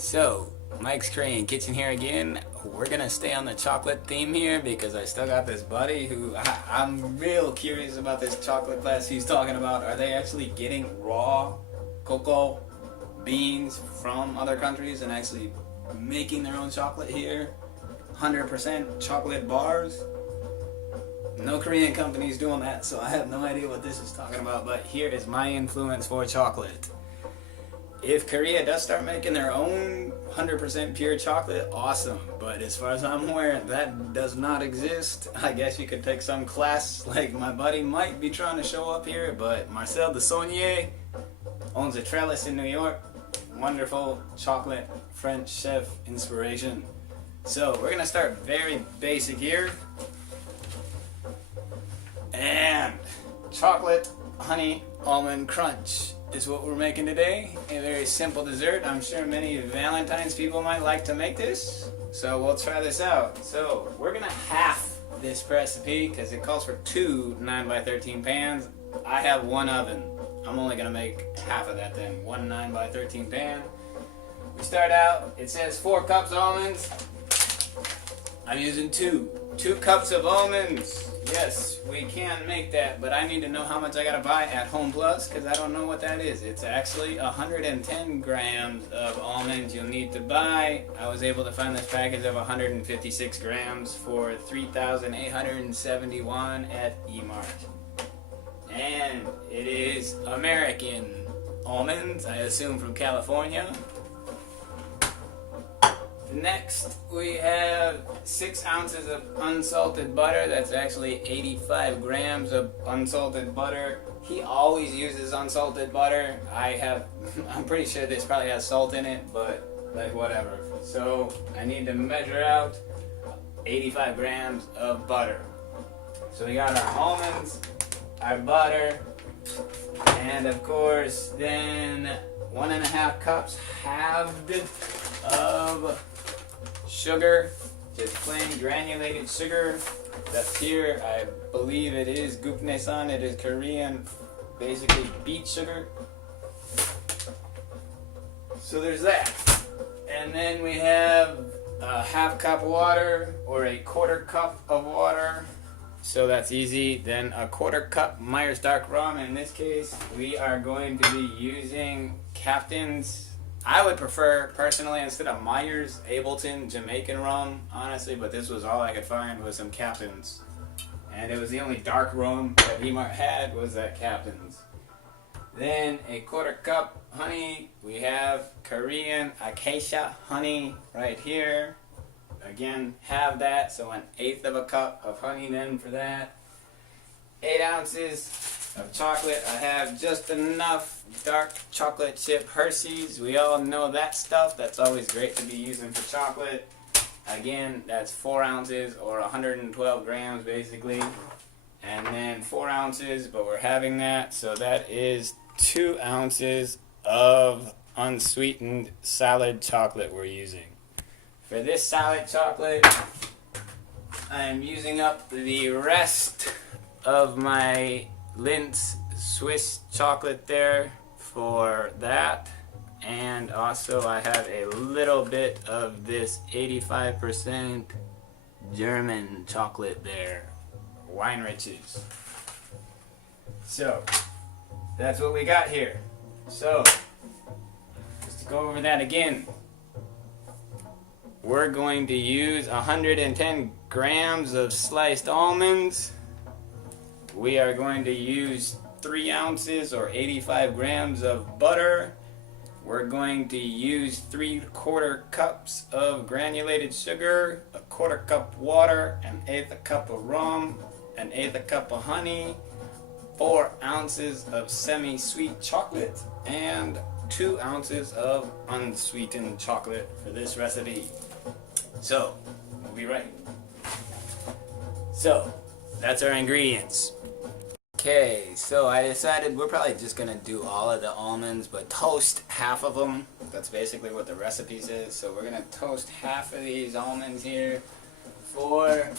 So, Mike's Korean Kitchen here again. We're gonna stay on the chocolate theme here because I still got this buddy who I'm real curious about this chocolate class he's talking about. Are they actually getting raw cocoa beans from other countries and actually making their own chocolate here? 100% chocolate bars? No Korean company's doing that, so I have no idea what this is talking about, but here is my influence for chocolate. If Korea does start making their own 100% pure chocolate, awesome. But as far as I'm aware, that does not exist. I guess you could take some class like my buddy might be trying to show up here, but Marcel Desaulniers owns a trellis in New York. Wonderful chocolate French chef inspiration. So we're gonna start very basic here. And chocolate honey almond crunch is what we're making today. A very simple dessert. I'm sure many Valentine's people might like to make this, so we'll try this out. So we're gonna half this recipe because it calls for 2 9x13 pans. I have one oven. I'm only gonna make half of that then. 1 9x13 pan. We start out, it says 4 cups almonds. I'm using 2 cups of almonds. Yes, we can make that, but I need to know how much I gotta buy at Home Plus because I don't know what that is. It's actually 110 grams of almonds you'll need to buy. I was able to find this package of 156 grams for 3,871 at E-Mart. And it is American almonds, I assume from California. Next, we have 6 ounces of unsalted butter. That's actually 85 grams of unsalted butter. He always uses unsalted butter. I'm pretty sure this probably has salt in it, but like whatever. So I need to measure out 85 grams of butter. So we got our almonds, our butter, and of course then 1.5 cups halved of sugar, just plain granulated sugar. That's here. I believe it is guknaesan. It is Korean, basically beet sugar. So there's that. And then we have a 1/2 cup water or a 1/4 cup of water. So that's easy. Then a 1/4 cup Myers dark rum. In this case, we are going to be using Captain's. I would prefer, personally, instead of Myers, Ableton Jamaican rum, honestly, but this was all I could find was some Captain's. And it was the only dark rum that E-Mart had was that Captain's. Then a 1/4 cup honey. We have Korean acacia honey right here. Again, have that, so 1/8 of a cup of honey then for that. 8 ounces of chocolate. I have just enough dark chocolate chip Hershey's. We all know that stuff. That's always great to be using for chocolate. Again, that's 4 ounces or 112 grams basically. And then 4 ounces, but we're having that. So that is 2 ounces of unsweetened solid chocolate we're using. For this solid chocolate, I'm using up the rest of my Lindt's Swiss chocolate there for that, and also I have a little bit of this 85% German chocolate there, Weinrich's. So that's what we got here. So just to go over that again, we're going to use 110 grams of sliced almonds. We are going to use 3 ounces or 85 grams of butter. We're going to use 3/4 cups of granulated sugar, a 1/4 cup water, 1/8 cup of rum, 1/8 cup of honey, 4 ounces of semi-sweet chocolate, and 2 ounces of unsweetened chocolate for this recipe. So, we'll be right. So, that's our ingredients. Okay, so I decided we're probably just gonna do all of the almonds, but toast half of them. That's basically what the recipe says. So we're gonna toast half of these almonds here for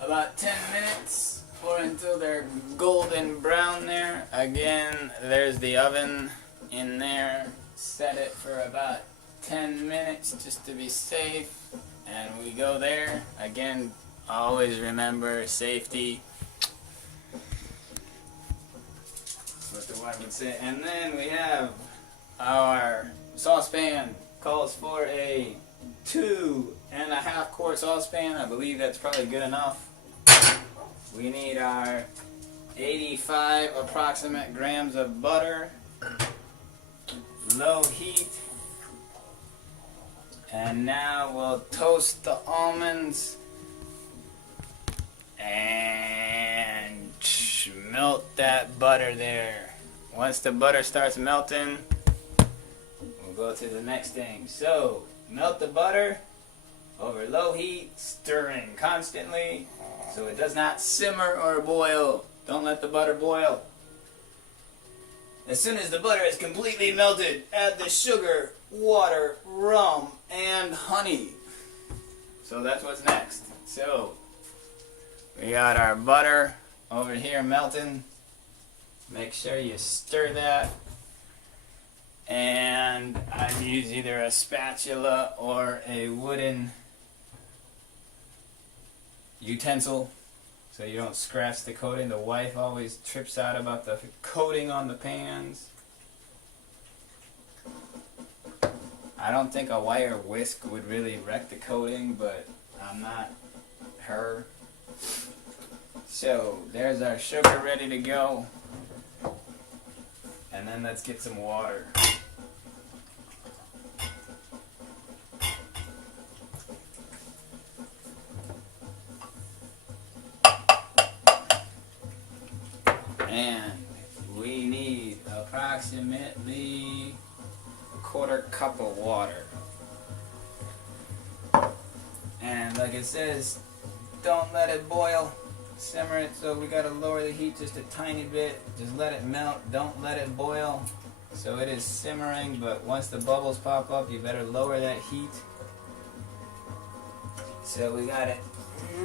about 10 minutes or until they're golden brown there. Again, there's the oven in there. Set it for about 10 minutes just to be safe. And we go there. Again, always remember safety. That's what the wife would say. And then we have our saucepan. Calls for a 2.5 quart saucepan. I believe that's probably good enough. We need our 85 approximate grams of butter. Low heat. And now we'll toast the almonds and melt that butter there. Once the butter starts melting, we'll go to the next thing. So, melt the butter over low heat, stirring constantly so it does not simmer or boil. Don't let the butter boil. As soon as the butter is completely melted, add the sugar, water, rum, and honey. So that's what's next. So we got our butter over here melting. Make sure you stir that. And I use either a spatula or a wooden utensil so you don't scratch the coating. The wife always trips out about the coating on the pans. I don't think a wire whisk would really wreck the coating, but I'm not her. So there's our sugar ready to go. And then let's get some water. And we need approximately a 1/4 cup of water. And like it says, don't let it boil, simmer it, so we gotta lower the heat just a tiny bit. Just let it melt, don't let it boil. So it is simmering, but once the bubbles pop up, you better lower that heat. So we got it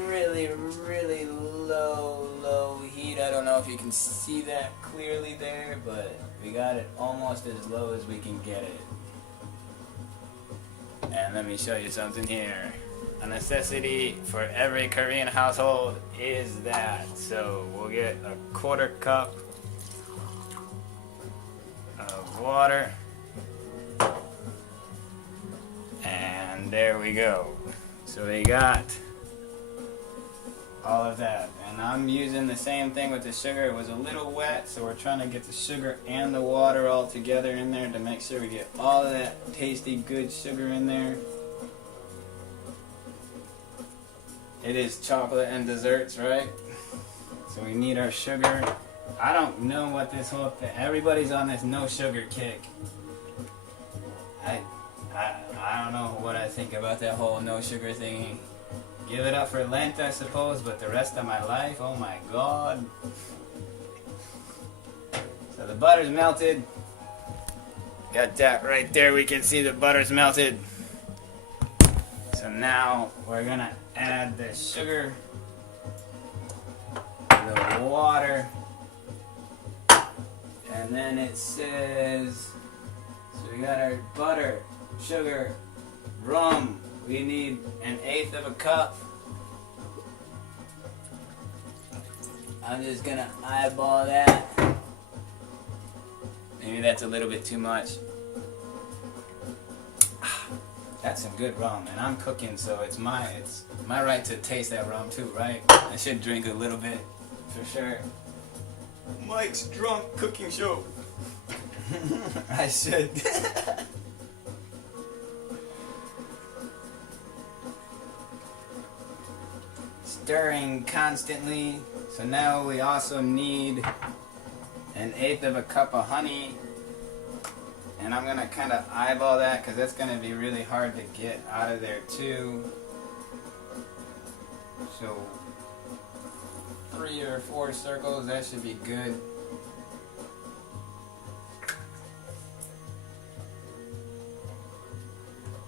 really, really low heat. I don't know if you can see that clearly there, but we got it almost as low as we can get it. And let me show you something here. A necessity for every Korean household is that. So we'll get a 1/4 cup of water. And there we go. So we got all of that. And I'm using the same thing with the sugar. It was a little wet, so we're trying to get the sugar and the water all together in there to make sure we get all of that tasty, good sugar in there. It is chocolate and desserts, right? So we need our sugar. I don't know what this whole thing, everybody's on this no sugar kick. I don't know what I think about that whole no sugar thing. Give it up for Lent, I suppose, but the rest of my life, oh my God. So the butter's melted. Got that right there, we can see the butter's melted. So now we're gonna add the sugar, the water, and then it says, so we got our butter, sugar, rum. We need 1/8 of a cup. I'm just gonna eyeball that. Maybe that's a little bit too much. That's some good rum, and I'm cooking, so it's my right to taste that rum too, right? I should drink a little bit, for sure. Mike's drunk cooking show. I should. Stirring constantly. So now we also need 1/8 of a cup of honey. And I'm going to kind of eyeball that because that's going to be really hard to get out of there too. So 3 or 4 circles, that should be good.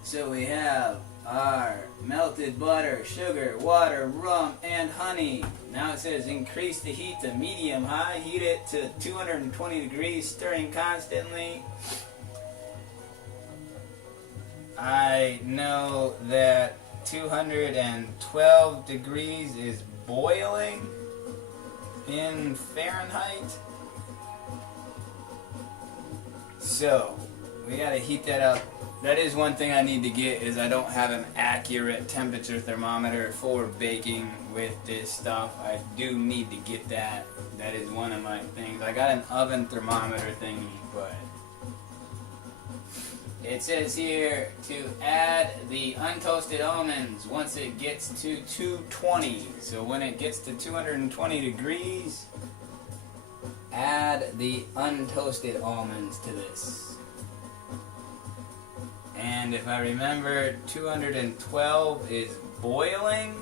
So we have our melted butter, sugar, water, rum, and honey. Now it says increase the heat to medium high. Heat it to 220 degrees, stirring constantly. I know that 212 degrees is boiling in Fahrenheit. So, we gotta heat that up. That is one thing I need to get, is I don't have an accurate temperature thermometer for baking with this stuff. I do need to get that. That is one of my things. I got an oven thermometer thingy, but it says here to add the untoasted almonds once it gets to 220. So when it gets to 220 degrees, add the untoasted almonds to this. And if I remember, 212 is boiling,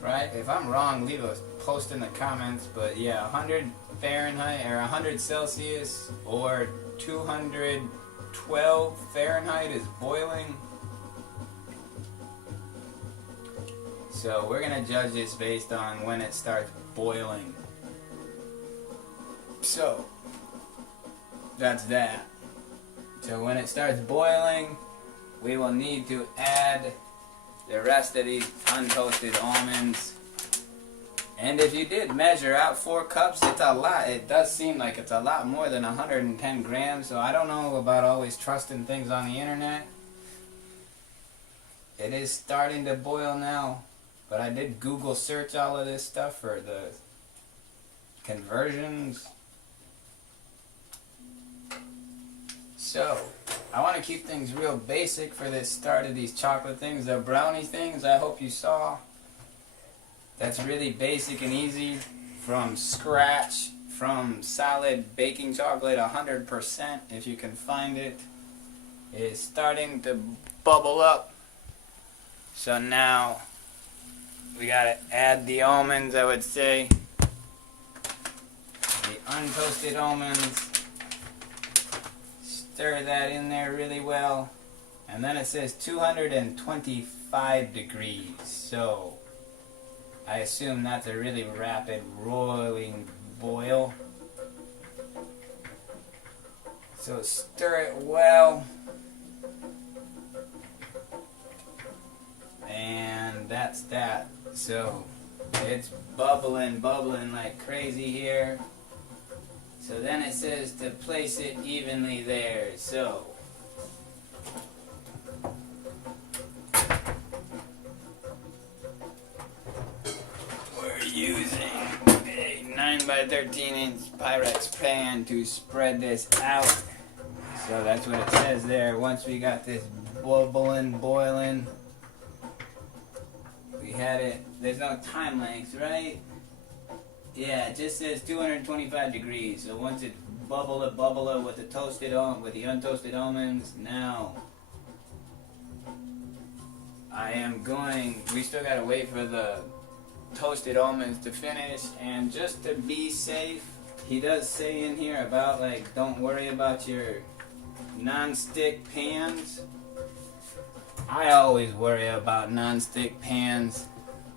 right? If I'm wrong, leave a post in the comments. But yeah, 100 Fahrenheit or 100 Celsius or 212 Fahrenheit is boiling. So we're gonna judge this based on when it starts boiling. So that's that. So when it starts boiling, we will need to add the rest of these untoasted almonds. And if you did measure out 4 cups, it's a lot. It does seem like it's a lot more than 110 grams. So I don't know about always trusting things on the internet. It is starting to boil now. But I did Google search all of this stuff for the conversions. So, I want to keep things real basic for this start of these chocolate things. The brownie things, I hope you saw. That's really basic and easy. From scratch, from solid baking chocolate, 100% if you can find it. It is starting to bubble up. So now, we gotta add the almonds, I would say. The untoasted almonds. Stir that in there really well. And then it says 225 degrees. So I assume that's a really rapid rolling boil. So stir it well. And that's that. So it's bubbling like crazy here. So then it says to place it evenly there. So we're using a 9 by 13 inch Pyrex pan to spread this out. So that's what it says there. Once we got this bubbling, boiling, we had it. There's no time length, right? Yeah, it just says 225 degrees. So once it's bubble with the untoasted almonds, now we still gotta wait for the toasted almonds to finish. And just to be safe, he does say in here about like, don't worry about your non-stick pans. I always worry about non-stick pans.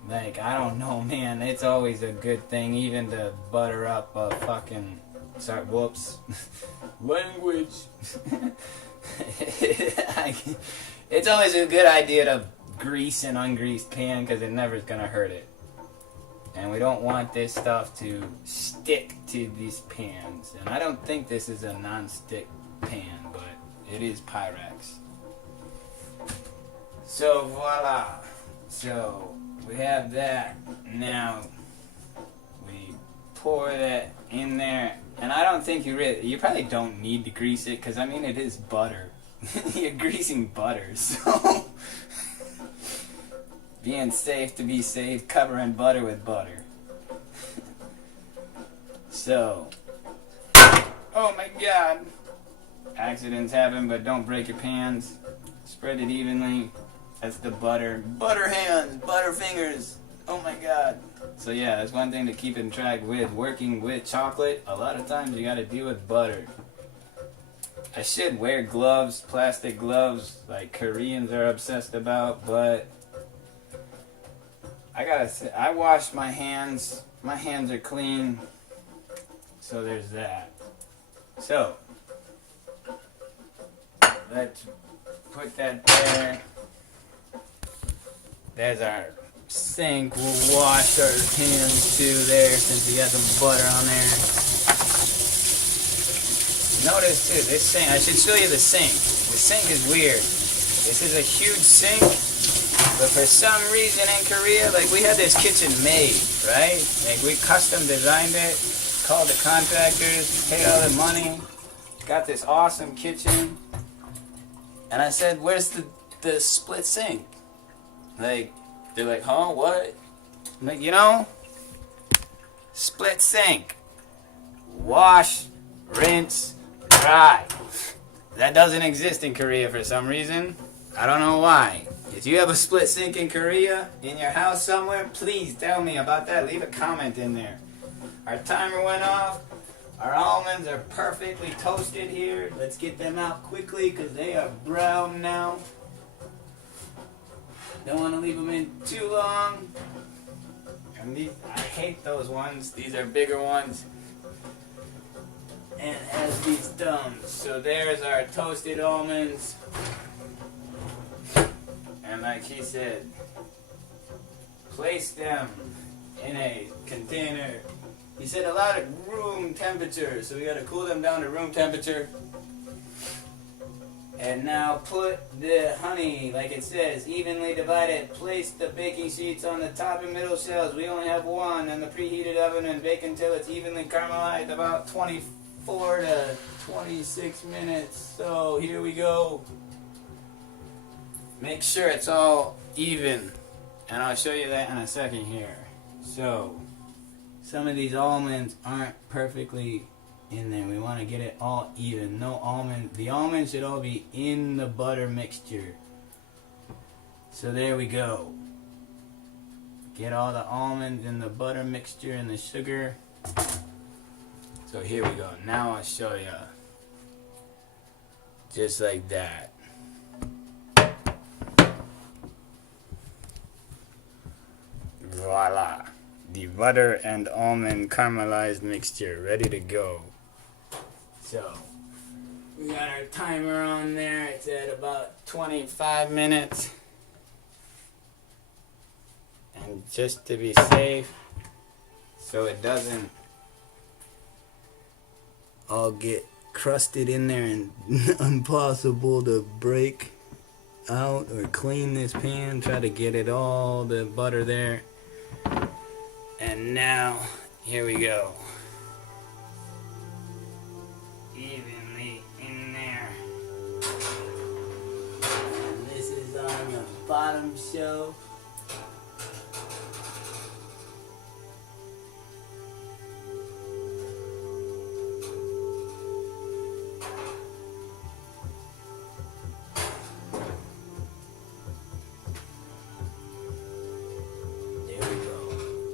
Like, I don't know, man. It's always a good thing, even to butter up a fucking... Sorry, whoops. Language. It's always a good idea to grease an ungreased pan, because it never is going to hurt it. And we don't want this stuff to stick to these pans. And I don't think this is a non-stick pan, but it is Pyrex. So, voila. So... we have that. Now, we pour that in there. And I don't think you probably don't need to grease it, because I mean, it is butter. You're greasing butter, so being safe to be safe, covering butter with butter. So, oh my god. Accidents happen, but don't break your pans. Spread it evenly. That's the butter. Butter hands, butter fingers. Oh my god. So yeah, that's one thing to keep in track with working with chocolate. A lot of times you gotta deal with butter. I should wear gloves, plastic gloves, like Koreans are obsessed about, but I gotta say, I wash my hands. My hands are clean. So there's that. So let's put that there. There's our sink. We'll wash our hands too there since we got some butter on there. Notice too, this sink, I should show you the sink. The sink is weird. This is a huge sink, but for some reason in Korea, like we had this kitchen made, right? Like we custom designed it, called the contractors, paid all the money, got this awesome kitchen, and I said, where's the split sink? Like, they're like, huh, what? I'm like, you know, split sink, wash, rinse, dry. That doesn't exist in Korea for some reason. I don't know why. If you have a split sink in Korea, in your house somewhere, please tell me about that. Leave a comment in there. Our timer went off. Our almonds are perfectly toasted here. Let's get them out quickly because they are brown now. Don't want to leave them in too long. And these, I hate those ones. These are bigger ones. And it has these thumbs. So there's our toasted almonds. And like he said, place them in a container. He said allow it room temperature, so we gotta cool them down to room temperature. And now put the honey, like it says, evenly divided. Place the baking sheets on the top and middle shelves. We only have one in the preheated oven and bake until it's evenly caramelized, about 24 to 26 minutes. So here we go. Make sure it's all even, and I'll show you that in a second here. So some of these almonds aren't perfectly in there. We want to get it all even. No almond. The almonds should all be in the butter mixture. So there we go. Get all the almonds in the butter mixture and the sugar. So here we go. Now I'll show you. Just like that. Voila. The butter and almond caramelized mixture ready to go. So we got our timer on there. It's at about 25 minutes. And just to be safe, so it doesn't all get crusted in there and impossible to break out or clean this pan, try to get it all the butter there. And now, here we go. Evenly in there. And this is on the bottom shelf.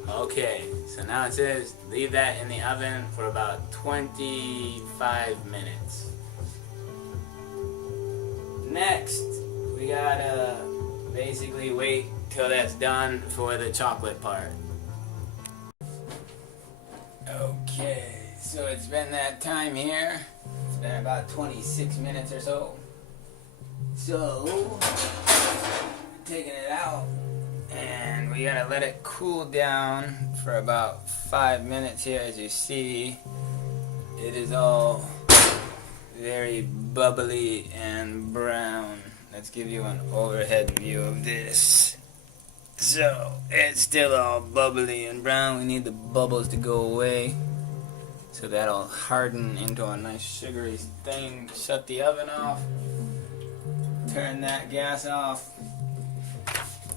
Okay, so now it says leave that in the oven for about 25 minutes. Next, we gotta basically wait till that's done for the chocolate part. Okay, so it's been that time here. It's been about 26 minutes or so. So, taking it out. And we gotta let it cool down for about 5 minutes here. As you see, it is all very bubbly and brown. Let's give you an overhead view of this. So, it's still all bubbly and brown. We need the bubbles to go away. So that'll harden into a nice sugary thing. Shut the oven off. Turn that gas off.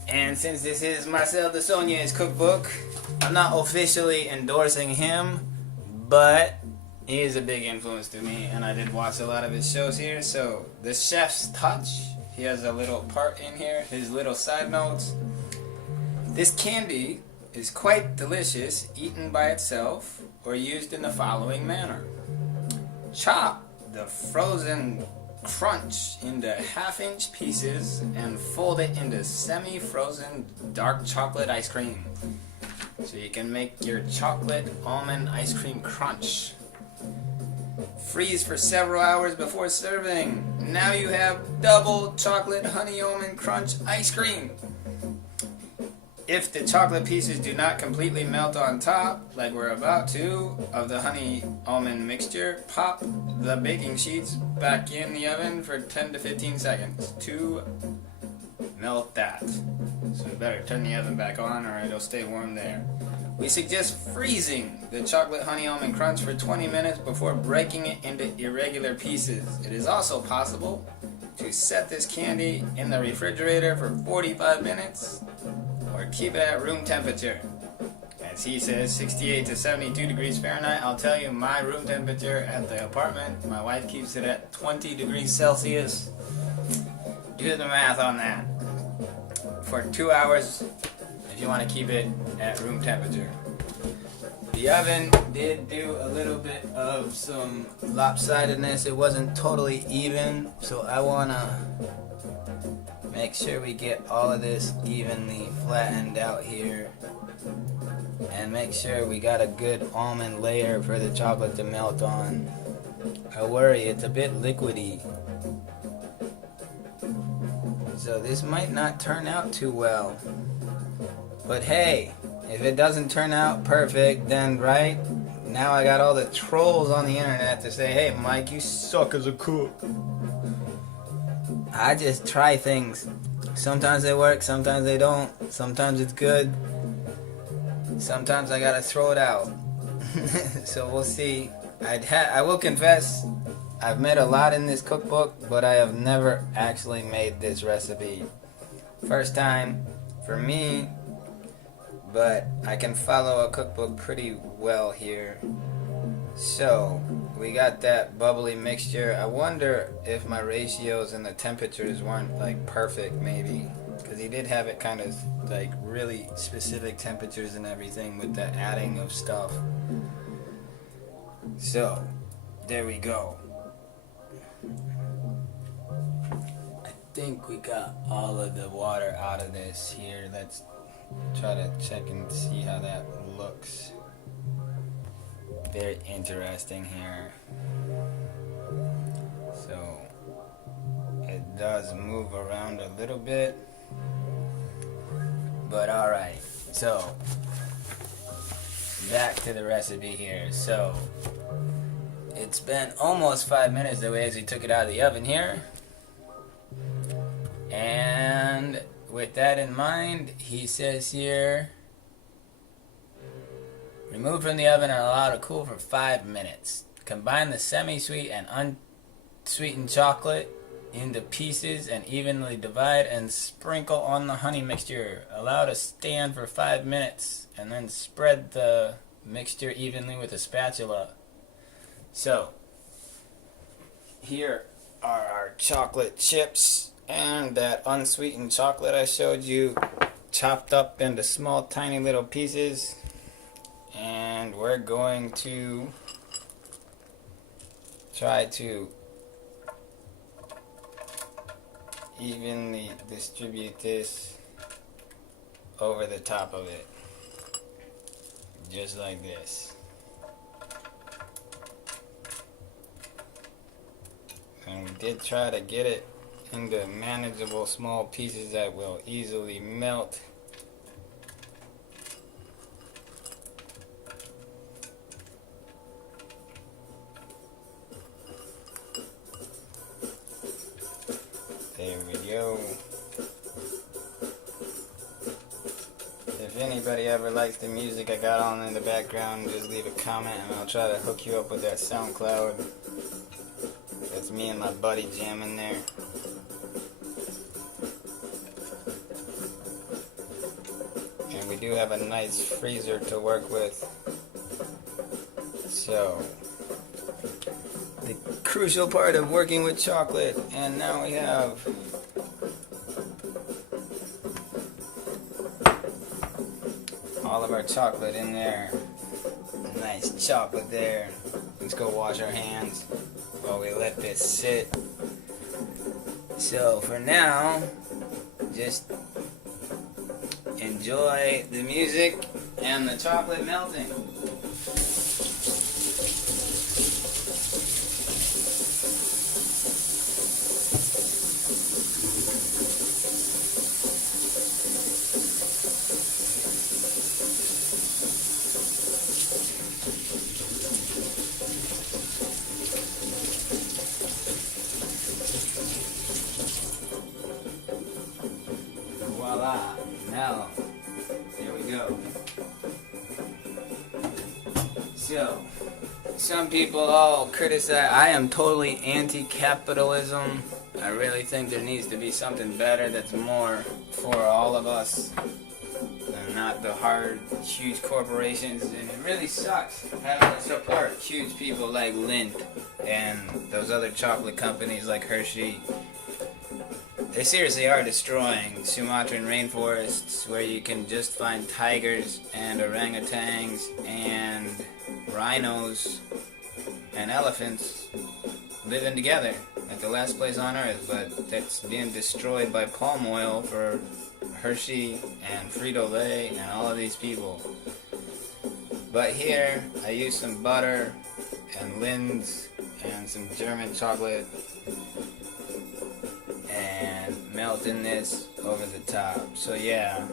And since this is Marcel Desaulniers' cookbook, I'm not officially endorsing him, but he is a big influence to me, and I did watch a lot of his shows here. So the chef's touch, he has a little part in here, his little side notes. This candy is quite delicious, eaten by itself, or used in the following manner. Chop the frozen crunch into half-inch pieces and fold it into semi-frozen dark chocolate ice cream. So you can make your chocolate almond ice cream crunch. Freeze for several hours before serving. Now you have double chocolate honey almond crunch ice cream. If the chocolate pieces do not completely melt on top, like we're about to, of the honey almond mixture, pop the baking sheets back in the oven for 10 to 15 seconds to melt that. So you better turn the oven back on or it'll stay warm there. We suggest freezing the chocolate honey almond crunch for 20 minutes before breaking it into irregular pieces. It is also possible to set this candy in the refrigerator for 45 minutes or keep it at room temperature. As he says, 68 to 72 degrees Fahrenheit. I'll tell you my room temperature at the apartment. My wife keeps it at 20 degrees Celsius. Do the math on that. For 2 hours if you want to keep it at room temperature. The oven did do a little bit of some lopsidedness. It wasn't totally even, so I want to make sure we get all of this evenly flattened out here and make sure we got a good almond layer for the chocolate to melt on. I worry it's a bit liquidy, so this might not turn out too well. But hey, if it doesn't turn out perfect, then right now I got all the trolls on the internet to say, hey Mike, you suck as a cook. I just try things. Sometimes they work, sometimes they don't. Sometimes it's good. Sometimes I gotta throw it out. So we'll see. I will confess, I've made a lot in this cookbook, but I have never actually made this recipe. First time for me, but I can follow a cookbook pretty well here. So we got that bubbly mixture. I wonder if my ratios and the temperatures weren't like perfect, maybe, because he did have it kind of like really specific temperatures and everything with the adding of stuff. So there we go. I think we got all of the water out of this here. Let's try to check and see how that looks. Very interesting here. So it does move around a little bit, but alright. So back to the recipe here. So it's been almost 5 minutes that we actually took it out of the oven here, and with that in mind, he says here, remove from the oven and allow to cool for 5 minutes. Combine the semi-sweet and unsweetened chocolate into pieces and evenly divide and sprinkle on the honey mixture. Allow to stand for 5 minutes and then spread the mixture evenly with a spatula. So here are our chocolate chips and that unsweetened chocolate I showed you, chopped up into small tiny little pieces, and we're going to try to evenly distribute this over the top of it, just like this. And we did try to get it into manageable small pieces that will easily melt. There we go. If anybody ever likes the music I got on in the background, just leave a comment and I'll try to hook you up with that SoundCloud. That's me and my buddy jamming there. And we do have a nice freezer to work with. So, the crucial part of working with chocolate, and now we have all of our chocolate in there. Nice chocolate there. Let's go wash our hands while we let this sit. So for now, just enjoy the music and the chocolate melting. So, some people all criticize. I am totally anti-capitalism. I really think there needs to be something better that's more for all of us and not the hard, huge corporations. And it really sucks having to support huge people like Lindt and those other chocolate companies like Hershey. They seriously are destroying Sumatran rainforests where you can just find tigers and orangutans and rhinos and elephants living together at the last place on earth, but that's being destroyed by palm oil for Hershey and Frito-Lay and all of these people. But here, I use some butter and Lindt and some German chocolate and melting this over the top. So yeah,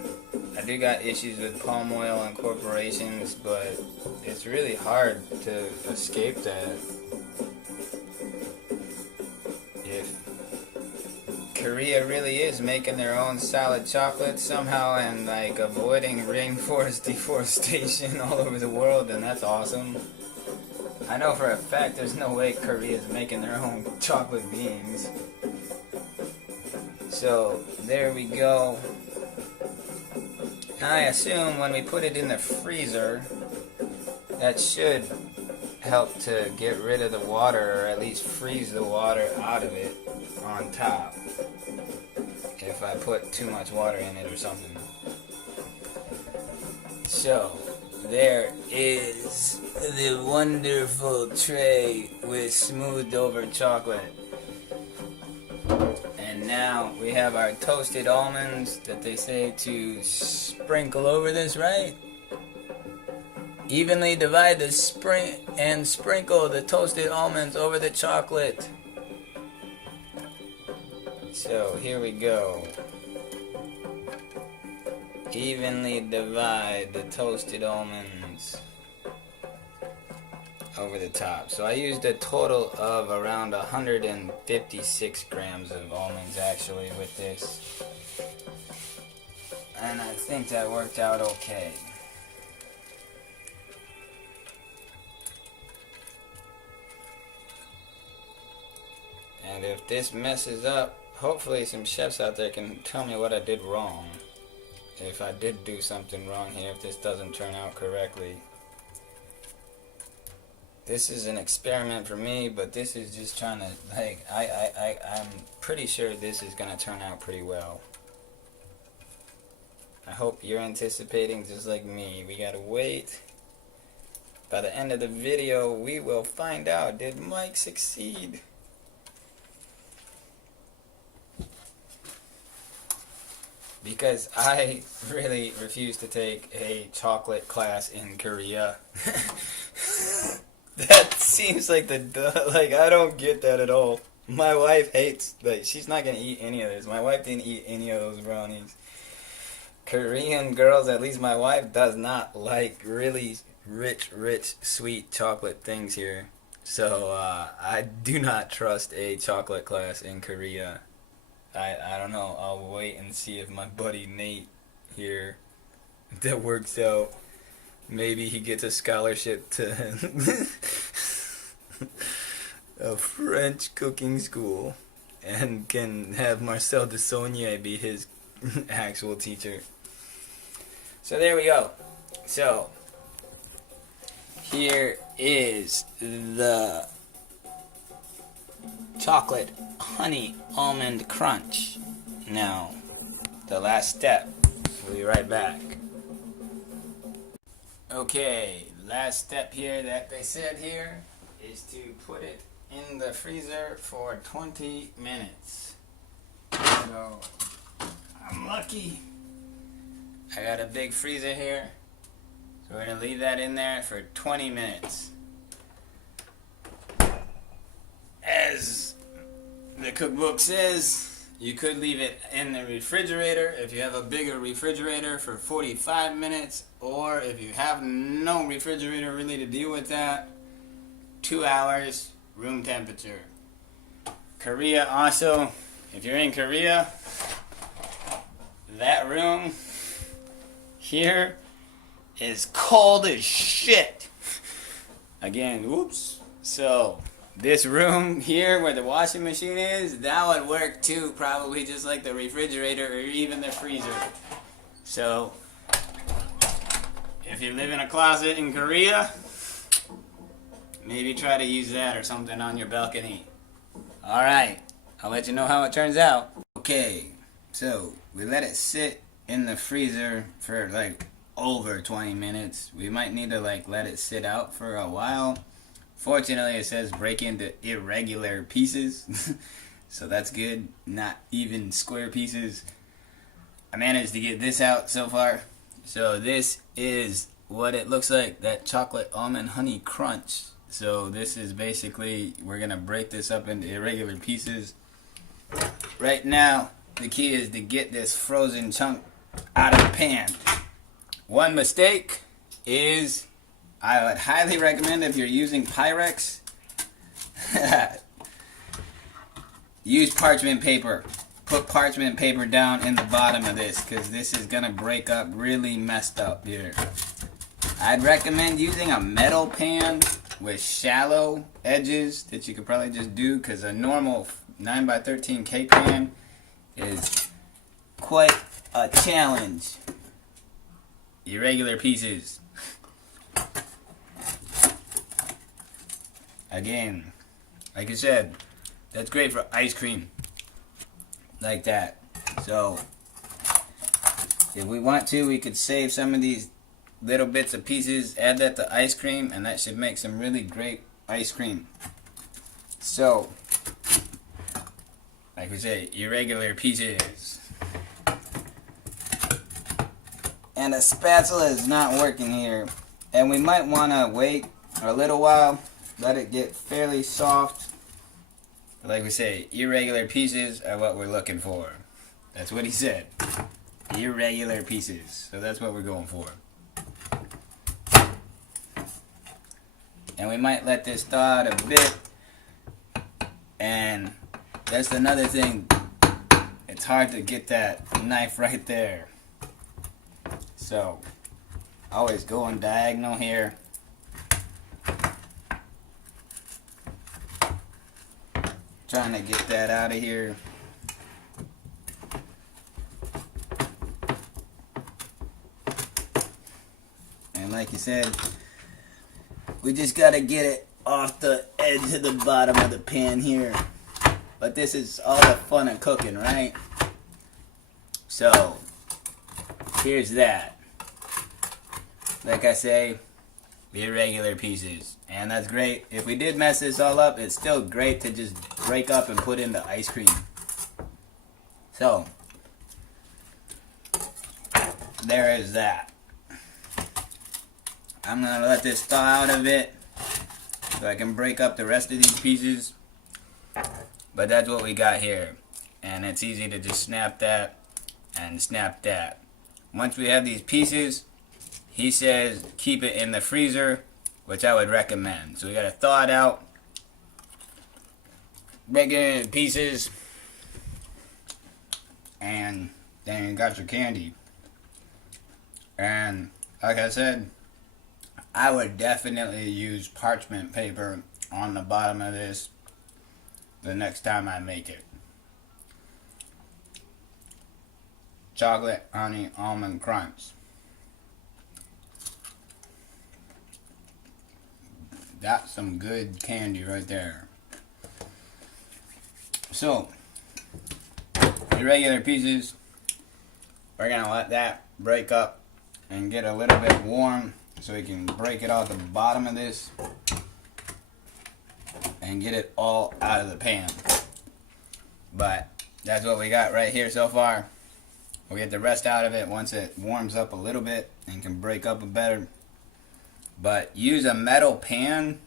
I do got issues with palm oil and corporations, but it's really hard to escape that. If Korea really is making their own solid chocolate somehow and like avoiding rainforest deforestation all over the world, then that's awesome. I know for a fact there's no way Korea is making their own chocolate beans. So there we go. I assume when we put it in the freezer, that should help to get rid of the water, or at least freeze the water out of it on top, if I put too much water in it or something. So there is the wonderful tray with smoothed over chocolate. And now we have our toasted almonds that they say to sprinkle over this, right? Evenly divide the sprinkle the toasted almonds over the chocolate. So here we go. Evenly divide the toasted almonds over the top. So I used a total of around 156 grams of almonds actually with this. And I think that worked out okay. And if this messes up, hopefully some chefs out there can tell me what I did wrong. If I did do something wrong here, if this doesn't turn out correctly. This is an experiment for me, but this is just trying to, like, I'm pretty sure this is going to turn out pretty well. I hope you're anticipating just like me. We gotta wait. By the end of the video, we will find out, did Mike succeed? Because I really refuse to take a chocolate class in Korea. That seems like like I don't get that at all. My wife hates, like, she's not gonna eat any of this. My wife didn't eat any of those brownies. Korean girls, at least my wife, does not like really rich, sweet chocolate things here. So I do not trust a chocolate class in Korea. I don't know. I'll wait and see if my buddy Nate here, that works out. Maybe he gets a scholarship to a French cooking school and can have Marcel Desaulniers be his actual teacher. So there we go. So here is the chocolate honey almond crunch. Now, the last step. We'll be right back. Okay, last step here that they said here is to put it in the freezer for 20 minutes. So, I'm lucky. I got a big freezer here. So we're going to leave that in there for 20 minutes. As the cookbook says, you could leave it in the refrigerator if you have a bigger refrigerator for 45 minutes, or if you have no refrigerator really to deal with that, 2 hours room temperature. Korea also, if you're in Korea, that room here is cold as shit. again, whoops. So this room here where the washing machine is, that would work too, probably just like the refrigerator or even the freezer. So if you live in a closet in Korea, maybe try to use that or something on your balcony. Alright, I'll let you know how it turns out. Okay, so we let it sit in the freezer for like over 20 minutes. We might need to like let it sit out for a while. Fortunately, it says break into irregular pieces. So that's good, not even square pieces. I managed to get this out so far. So this is what it looks like, that chocolate almond honey crunch. So this is basically, we're gonna break this up into irregular pieces. Right now, the key is to get this frozen chunk out of the pan. One mistake is, I would highly recommend if you're using Pyrex, use parchment paper. Put parchment paper down in the bottom of this, because this is gonna break up really messed up here. I'd recommend using a metal pan with shallow edges that you could probably just do, because a normal 9x13 K pan is quite a challenge. Irregular pieces. Again, like I said, that's great for ice cream. Like that. So, if we want to, we could save some of these little bits of pieces, add that to ice cream, and that should make some really great ice cream. So, like we say, irregular pieces. And the spatula is not working here. And we might want to wait a little while, let it get fairly soft. But like we say, irregular pieces are what we're looking for. That's what he said. Irregular pieces. So that's what we're going for. And we might let this thaw out a bit. And that's another thing. It's hard to get that knife right there. So, always going diagonal here. Trying to get that out of here. And like you said, we just gotta get it off the edge of the bottom of the pan here. But this is all the fun of cooking, right? So, here's that. Like I say, irregular pieces. And that's great. If we did mess this all up, it's still great to just break up and put in the ice cream. So, there is that. I'm going to let this thaw out a bit so I can break up the rest of these pieces. But that's what we got here. And it's easy to just snap that and snap that. Once we have these pieces, he says keep it in the freezer, which I would recommend. So we got to thaw it out, break it into pieces, and then you got your candy. And like I said, I would definitely use parchment paper on the bottom of this the next time I make it. Chocolate honey almond crunch. That's some good candy right there. So, irregular pieces, we're going to let that break up and get a little bit warm so we can break it off the bottom of this and get it all out of the pan. But that's what we got right here so far. We'll get the rest out of it once it warms up a little bit and can break up a better. But use a metal pan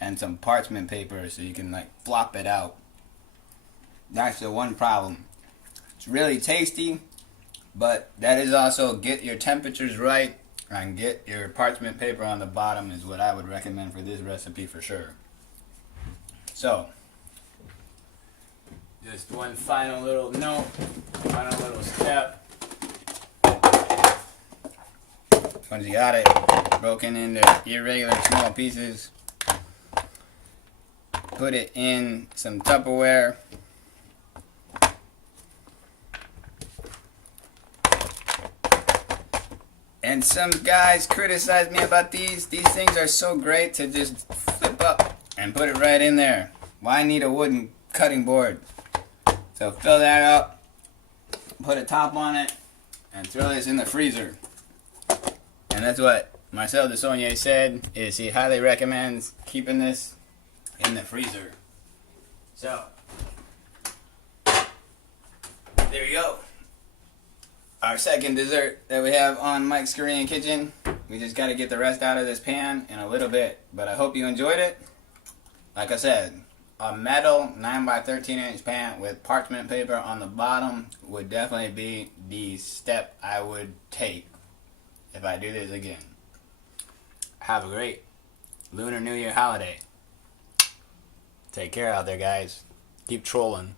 and some parchment paper so you can like flop it out. That's the one problem. It's really tasty, but that is also get your temperatures right and get your parchment paper on the bottom is what I would recommend for this recipe for sure. So, just one final little note, final little step. Once you got it broken into irregular small pieces, put it in some Tupperware. And some guys criticize me about these. These things are so great to just flip up and put it right in there. Why need a wooden cutting board? So fill that up, put a top on it, and throw this in the freezer. And that's what Marcel Desaulniers said, is he highly recommends keeping this in the freezer. So, there you go. Our second dessert that we have on Mike's Korean Kitchen. We just got to get the rest out of this pan in a little bit. But I hope you enjoyed it. Like I said, a metal 9x13" pan with parchment paper on the bottom would definitely be the step I would take if I do this again. Have a great Lunar New Year holiday. Take care out there, guys. Keep trolling.